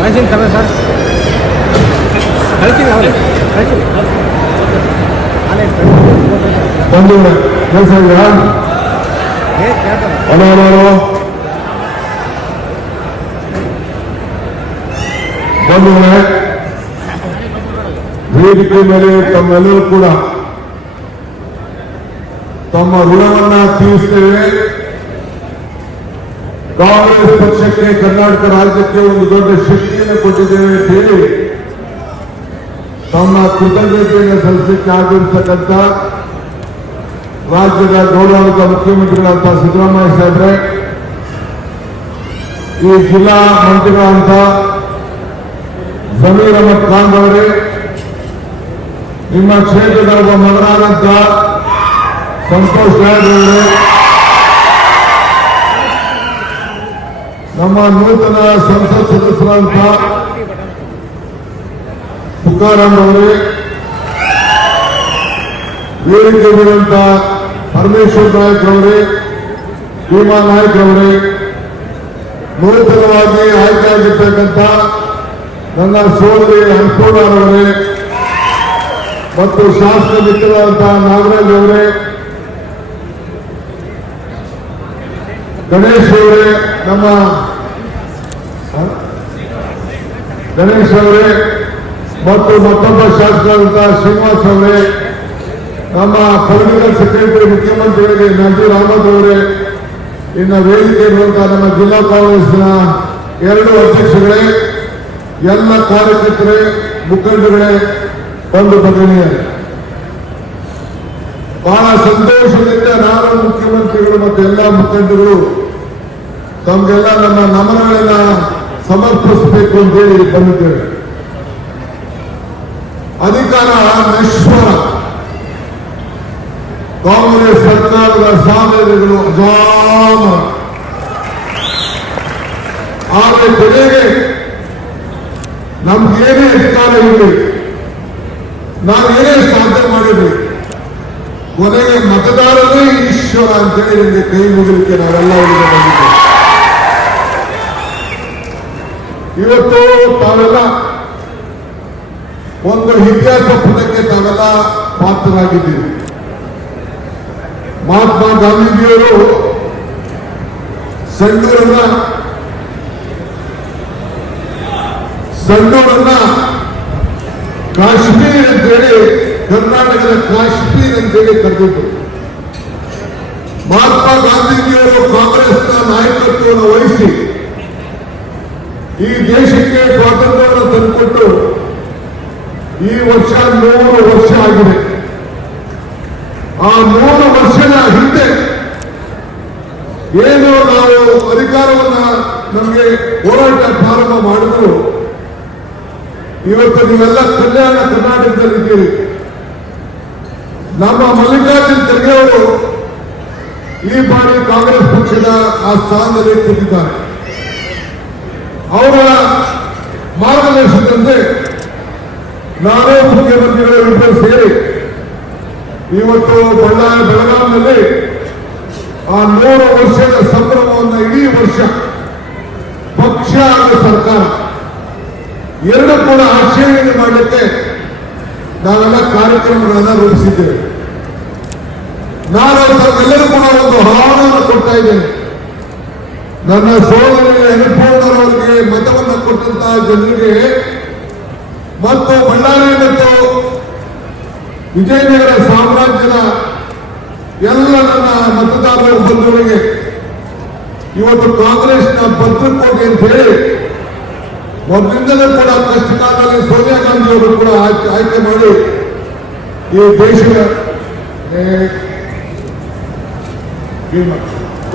ಕಳಿಸಿನ ಕದ ಸರ್ ಕಳಿಸಿನ ಅವರೇ ಕಳಿಸಿನ ಅಲ್ಲೇ ಬಂದು ಕೆಲಸ ಇದೆಯಾ ಏ ಕೇಳ್ತಾರೆ ಹಲೋ ಹಲೋ ಹಲೋ ಬಂಧುಗಳೇ ವೇದಿಕೆ ಮೇಲೆ ತಮ್ಮೆಲ್ಲರೂ ಕೂಡ ತಮ್ಮ ಋಣವನ್ನ ತೀರಿಸ್ತೇವೆ ಕಾಂಗ್ರೆಸ್ ಪಕ್ಷಕ್ಕೆ ಕರ್ನಾಟಕ ರಾಜ್ಯಕ್ಕೆ ಒಂದು ದೊಡ್ಡ ಶಕ್ತಿಯನ್ನು ಕೊಟ್ಟಿದ್ದೇವೆ ಅಂತ ಹೇಳಿ ತಮ್ಮ ಕೃತಜ್ಞತೆಯನ್ನು ಸಲ್ಲಿಸಲಿಕ್ಕೆ ಆಗಿರ್ತಕ್ಕಂಥ ರಾಜ್ಯದ ಗೌರವಾನ್ವಿತ ಮುಖ್ಯಮಂತ್ರಿಗಳಂತ ಸಿದ್ದರಾಮಯ್ಯ ಸಾಹೇಬ್ರೆ, ಈ ಜಿಲ್ಲಾ ಮಂತ್ರಿಗಳಂತ ಜಮೀರ್ ಅಹಮದ್ ಖಾನ್ ಅವರೇ ನಿಮ್ಮ ಕ್ಷೇತ್ರದ ಒಬ್ಬ ಮಗನಾದಂತ ಸಂತೋಷ್ ಅವರೇ ನಮ್ಮ ನೂತನ ಸಂಸತ್ ಸದಸ್ಯರಂತ ತುಕಾರಾಮ್ ಅವರೇ, ವೇದಿಕೆ ಬಂದಂತ ಪರಮೇಶ್ವರ್ ನಾಯಕ್ ಅವರೇ, ಭೀಮಾ ನಾಯಕ್ ಅವರೇ, ನೂತನವಾಗಿ ಆಯ್ಕೆಯಾಗಿರ್ತಕ್ಕಂಥ ನನ್ನ ಸೋದರಿ ಅನ್ನಪೂರ್ಣರವರೇ ಮತ್ತು ಶಾಸಕ ಮಿತ್ರರಾದಂತಹ ನಾಗರಾಜ್ ಅವರೇ, ಗಣೇಶ್ ಅವರೇ ನಮ್ಮ? ಗಣೇಶ್ ಅವರೇ ಮತ್ತು ಮತ್ತೊಬ್ಬ ಶಾಸಕರಂತ ಶ್ರೀನಿವಾಸ್ ಅವರೇ, ನಮ್ಮ ಪೊಲಿಟಿಕಲ್ ಸೆಕ್ರೆಟರಿ ಮುಖ್ಯಮಂತ್ರಿಗಳಿಗೆ ನಜೀರ್ ಅಹಮದ್ ಅವರೇ, ಇನ್ನು ವೇದಿಕೆ ಇರುವಂತಹ ನಮ್ಮ ಜಿಲ್ಲಾ ಕಾಂಗ್ರೆಸ್ನ ಎರಡು ಅಧ್ಯಕ್ಷಗಳೇ, ಎಲ್ಲ ಕಾರ್ಯಕರ್ತರೇ ಮುಖಂಡಗಳೇ ಬಂದು ಭಗನೀಯರೇ ಬಹಳ ಸಂತೋಷದಿಂದ ನಾನು ಮುಖ್ಯಮಂತ್ರಿಗಳು ಮತ್ತು ಎಲ್ಲ ಮುಖಂಡರು ತಮಗೆಲ್ಲ ನಮ್ಮ ನಮನಗಳನ್ನ ಸಮರ್ಪಿಸಬೇಕು ಅಂತೇಳಿ ಬಂದಿದ್ದೇವೆ. ಅಧಿಕಾರ ನಶ್ವರ ಕಾಂಗ್ರೆಸ್ ಸರ್ಕಾರದ ಸಾಧನೆಗಳು ಅಜಾಮ. ಆದರೆ ಕೊನೆಗೆ ನಮ್ಗೇನೇ ಅಧಿಕಾರ ಇರಲಿ ನಾವೇನೇ ಸಾಧನೆ ಮಾಡಿದ್ವಿ ಕೊನೆಗೆ ಮತದಾರರೇ ಈಶ್ವರ ಅಂತೇಳಿ ನಿಮಗೆ ಕೈ ಮುಗಿಲಿಕ್ಕೆ ನಾವೆಲ್ಲ ಬಂದಿದ್ದೇವೆ. ಇವತ್ತು ತಾವೆಲ್ಲ ಒಂದು ಇತಿಹಾಸ ಪುಟಕ್ಕೆ ತಾವೆಲ್ಲ ಪಾತ್ರರಾಗಿದ್ದೀವಿ ಮಹಾತ್ಮ ಗಾಂಧೀಜಿಯವರು ಸಂಡೂರನ್ನ ಸಂಡೂರನ್ನ ಕಾಶ್ಮೀರ್ ಅಂತೇಳಿ ಕರ್ನಾಟಕದ ಕಾಶ್ಮೀರ್ ಅಂತೇಳಿ ಕರೆದಿದ್ದು ಮಹಾತ್ಮ ಗಾಂಧೀಜಿಯವರು ಕಾಂಗ್ರೆಸ್ನ ನಾಯಕತ್ವವನ್ನು ವಹಿಸಿ ಈ ದೇಶಕ್ಕೆ ಸ್ವಾತಂತ್ರ್ಯವನ್ನು ತಂದುಕೊಟ್ಟು ಈ ವರ್ಷ ನೂರು ವರ್ಷ ಆಗಿದೆ. ಆ ನೂರು ವರ್ಷದ ಹಿಂದೆ ಏನು ನಾವು ಅಧಿಕಾರವನ್ನ ನಮಗೆ ಹೋರಾಟ ಪ್ರಾರಂಭ ಮಾಡಿದ್ರು. ಇವತ್ತು ನೀವೆಲ್ಲ ಕಲ್ಯಾಣ ಕರ್ನಾಟಕದಲ್ಲಿದ್ದೀರಿ ನಮ್ಮ ಮಲ್ಲಿಕಾರ್ಜುನ್ ಖರ್ಗೆ ಅವರು ಈ ಬಾರಿ ಕಾಂಗ್ರೆಸ್ ಪಕ್ಷದ ಆ ಸ್ಥಾನದಲ್ಲಿ ಕೂತಿದ್ದಾರೆ. ಅವರ ಮಾರ್ಗದರ್ಶನದಂತೆ ನಾನೇ ಮುಖ್ಯಮಂತ್ರಿಗಳು ಸೇರಿ ಇವತ್ತು ಬಳ್ಳಾರಿ ಬೆಳಗಾವಿನಲ್ಲಿ ಆ ನೂರು ವರ್ಷದ ಸಂಭ್ರಮವನ್ನು ಇಡೀ ವರ್ಷ ಪಕ್ಷ ಹಾಗೂ ಸರ್ಕಾರ ಎರಡು ಕೂಡ ಆಚರಣೆ ಮಾಡಲಿಕ್ಕೆ ನಾವೆಲ್ಲ ಕಾರ್ಯಕ್ರಮಗಳನ್ನ ರೂಪಿಸಿದ್ದೇವೆ. ನಾನು ಎಲ್ಲರೂ ಕೂಡ ಒಂದು ಆಹ್ವಾನವನ್ನು ಕೊಡ್ತಾ ಇದ್ದೇನೆ. ನನ್ನ ಸೋದರಿಗೆ ಅನುಪೂರ್ಣರವರಿಗೆ ಮತವನ್ನು ಕೊಟ್ಟಂತಹ ಜನರಿಗೆ ಮತ್ತು ಬಳ್ಳಾರಿ ಮತ್ತು ವಿಜಯನಗರ ಸಾಮ್ರಾಜ್ಯದ ಎಲ್ಲ ನನ್ನ ಮತದಾರರ ಬಂಧುಗಳಿಗೆ ಇವತ್ತು ಕಾಂಗ್ರೆಸ್ನ ಭದ್ರಕೋಟೆ ಅಂತ ಹೇಳಿ ಮೊದಲಿಂದಲೂ ಕೂಡ ಕಷ್ಟ ಕಾಲದಲ್ಲಿ ಸೋನಿಯಾ ಗಾಂಧಿ ಅವರು ಕೂಡ ಆಯ್ಕೆ ಮಾಡಿ ಈ ದೇಶದ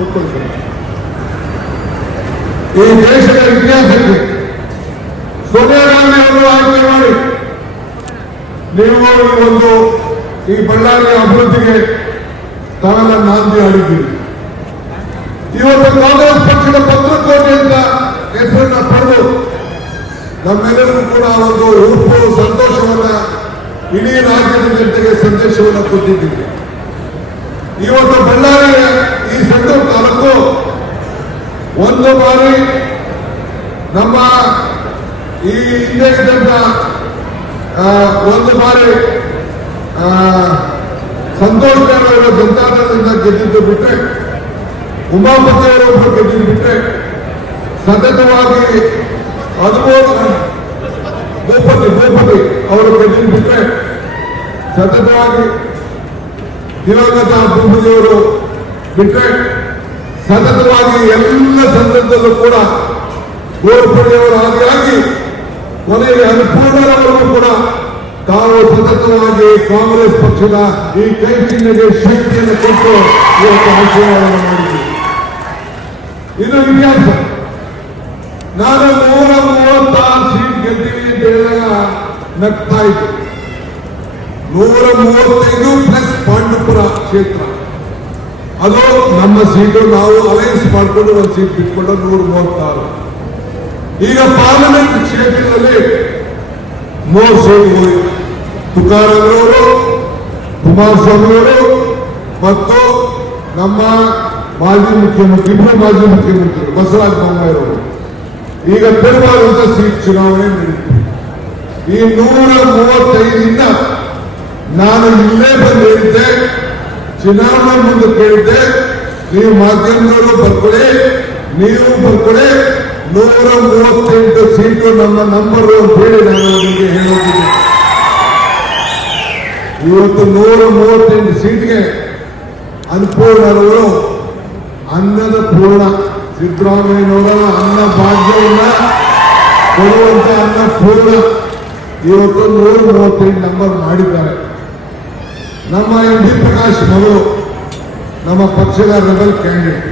ಬನ್ನಿ. ಈ ದೇಶದ ಇತಿಹಾಸಕ್ಕೆ ಸೋನಿಯಾ ಗಾಂಧಿ ಅವರು ಆಯ್ಕೆ ಮಾಡಿ. ನೀವು ಒಂದು ಈ ಬಳ್ಳಾರಿಯ ಅಭಿವೃದ್ಧಿಗೆ ತಾವೆಲ್ಲ ನಾಂದಿ ಆಡಿದ್ದೀರಿ. ಇವತ್ತು ಕಾಂಗ್ರೆಸ್ ಪಕ್ಷದ ಪತ್ರಕೋಟೆಯಿಂದ ಹೆಸರನ್ನ ಪಡೆದು ನಮ್ಮೆಲ್ಲರಿಗೂ ಕೂಡ ಒಂದು ಉಪ್ಪು ಸಂತೋಷವನ್ನ ಇಡೀ ರಾಜ್ಯದ ಜನತೆಗೆ ಸಂದೇಶವನ್ನು ಕೊಟ್ಟಿದ್ದೀವಿ ಇವತ್ತು ಬಳ್ಳಾರಿಯ ಈ ತಾಲೂಕು ಒಂದು ಬಾರಿ ನಮ್ಮ ಈ ಹಿಂದೆ ಒಂದು ಬಾರಿ ಸಂತೋಷಕರ ಅವರು ಜನತಾದಳದಿಂದ ಗೆದ್ದಿದ್ದು ಬಿಟ್ಟರೆ ಉಮಾಪತಿ ಅವರೊಬ್ಬರು ಗೆದ್ದಿದ್ದು ಬಿಟ್ಟರೆ ಸತತವಾಗಿ ಹದಿಮೂರು ಭೂಪತಿ ಭೂಪತಿ ಅವರು ಗೆದ್ದಿದ್ದು ಬಿಟ್ಟರೆ ಸತತವಾಗಿ ದಿವಂಗತ ಭೂಪತಿಯವರು ಬಿಟ್ರೆ ಸತತವಾಗಿ ಎಲ್ಲ ಸಂದರ್ಭದಲ್ಲೂ ಕೂಡ ಗೋರ್ಪಡೆಯವರು ಆದಿಯಾಗಿ ಕೊನೆಗೆ ಅನುಪೂರ್ಣರವರೆಗೂ ಕೂಡ ತಾವು ಸತತವಾಗಿ ಕಾಂಗ್ರೆಸ್ ಪಕ್ಷದ ಈ ಕೈ ಶಕ್ತಿಯನ್ನು ಕೊಟ್ಟು ಇವತ್ತು ಆಶೀರ್ವಾದ ಮಾಡಿದ್ದೀವಿ. ಇದು ಇತಿಹಾಸ. ನಾನು ನೂರ ಮೂವತ್ತಾರು ಸೀಟ್ ಗೆದ್ದೀವಿ ಅಂತ ಹೇಳಿದಾಗ ನಗ್ತಾ ಇತ್ತು ನೂರ ಮೂವತ್ತೈದು ಪ್ಲಸ್ ಪಾಂಡುಪುರ ಕ್ಷೇತ್ರ. ಅದು ನಮ್ಮ ಸೀಟು ನಾವು ಅಲೈನ್ಸ್ ಮಾಡಿಕೊಂಡು ಒಂದು ಸೀಟ್ ಬಿಟ್ಕೊಂಡು ನೂರ ಮೂವತ್ತಾರು. ಈಗ ಪಾರ್ಲಿಮೆಂಟ್ ಕ್ಷೇತ್ರದಲ್ಲಿ ಮೂರು ಸೀಟ್ ತುಕಾರವರು ಕುಮಾರಸ್ವಾಮಿ ಅವರು ಮತ್ತು ನಮ್ಮ ಮಾಜಿ ಮುಖ್ಯಮಂತ್ರಿ ಇಬ್ಬರು ಮಾಜಿ ಮುಖ್ಯಮಂತ್ರಿ ಬಸವರಾಜ ಬೊಮ್ಮಾಯಿರವರು ಈಗ ತೆರವಾದಂತ ಸೀಟ್ ಚುನಾವಣೆ ನಡೀತಿದೆ ಈ ನೂರ ಮೂವತ್ತೈದರಿಂದ ನಾನು ಇಲ್ಲೇ ಬಂದು ಹೇಳಿದ್ದೆ ಚುನಾವಣೆ ಮುಂದೆ ಕೇಳಿದ್ದೆ ನೀವು ಮಾಧ್ಯಮದವರು ಬರ್ಕೊಳ್ಳಿ ನೀವು ಬರ್ಕೊಳ್ಳಿ ನೂರ ಮೂವತ್ತೆಂಟು ಸೀಟು ನಮ್ಮ ನಂಬರ್ ಹೇಳಿ ನಾನು ನಿಮಗೆ ಹೇಳೋದಿಲ್ಲ ಇವತ್ತು ನೂರ ಮೂವತ್ತೆಂಟು ಸೀಟ್ಗೆ ಅನ್ಪೂರ್ಣರವರು ಅನ್ನದ ಪೂರ್ಣ. ಸಿದ್ದರಾಮಯ್ಯನವರ ಅನ್ನ ಭಾಗ್ಯವನ್ನ ಕೊಡುವಂತ ಅನ್ನ ಪೂರ್ಣ. ಇವತ್ತು ನೂರ ಮೂವತ್ತೆಂಟು ನಂಬರ್ ಮಾಡಿದ್ದಾರೆ. ನಮ್ಮ ಎಂ ಡಿ ಪ್ರಕಾಶ್ ಮಗಳು ನಮ್ಮ ಪಕ್ಷದ ರೆಬಲ್ ಕ್ಯಾಂಡಿಡೇಟ್